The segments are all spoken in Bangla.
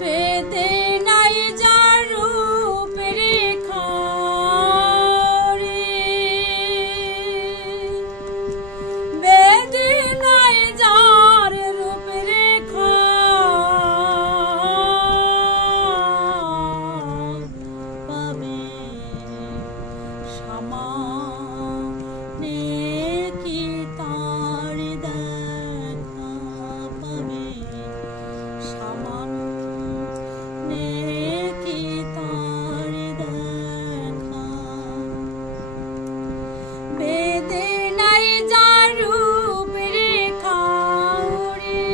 বেদে নাই যার রূপ রেখা রে, বেদে নাই যার রূপ রেখা, পাবে সামানে কি তার দেখা, পাবে সামানে কি তার দেখা। বেদে নাই যার রূপ রেখা রে,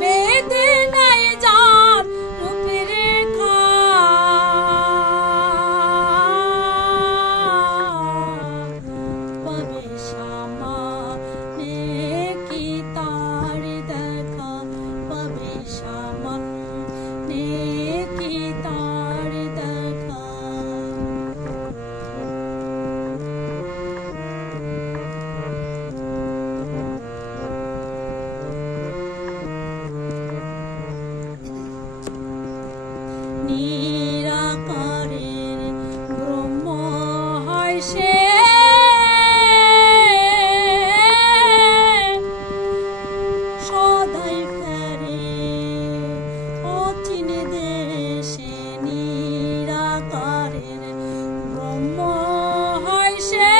বেদে নাই যার রূপ রেখা, পাবে সামানে কি তার দেখা, পাবে সামানে কি তার দেখা। নিরাকারের ব্রহ্ম হয় সে, সদাই ফেরে অচিন দেশে। নিরাকারের ব্রহ্ম হয় সে,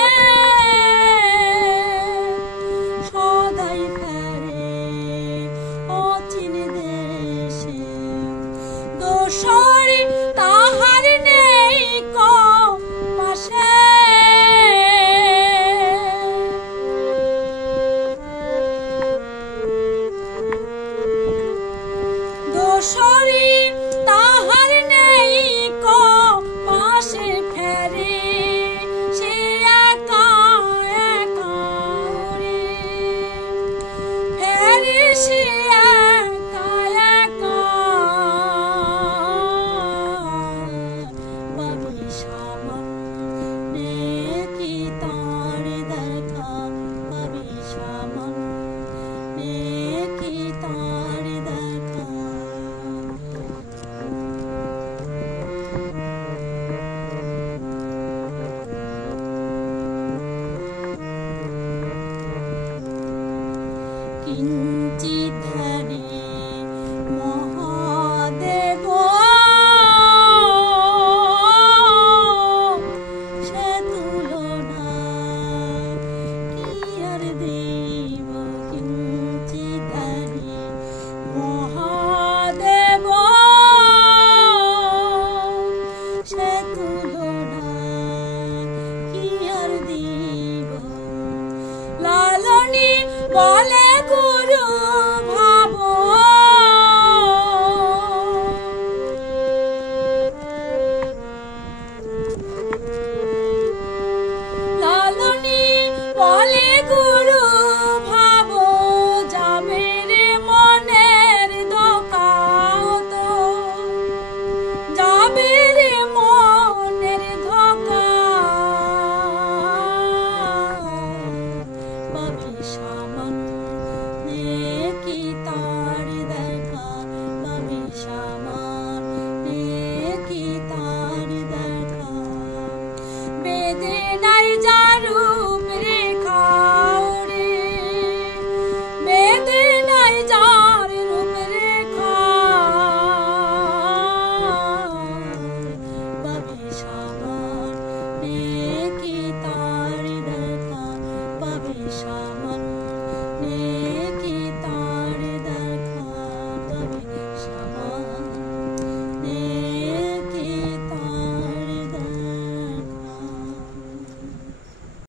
সদাই ফেরে অচিন দেশে। দোষরে তাহার নেই কো পাশে, দোষরে তাহার নেই কো পাশে, ফেরে সে একা একা রে, ফেরে সে একা একা, পাবে সামানে কি তার দেখা, পাবে সামানে কি তার দেখা। কিঞ্চিৎ ধারে মহাদেব সে তুলনা কি আর দেব, কিঞ্চিৎ ধারে মহাদেব সে তুলনা কি আর দেব। লালনী বলে গুরু ভাব, লালনী বলে গুরু ভাব, যাবে রে মনের ধোকা তো, যাবে রে মনের ধোকা, পাবে সামানে কি তার দেখা, পাবে সামানে কি তার দেখা। বেদে নাই যার রূপ রেখা রে, বেদে নাই যার রূপ রেখা, পাবে সামানে কি তার দেখা, পাবে সামানে কি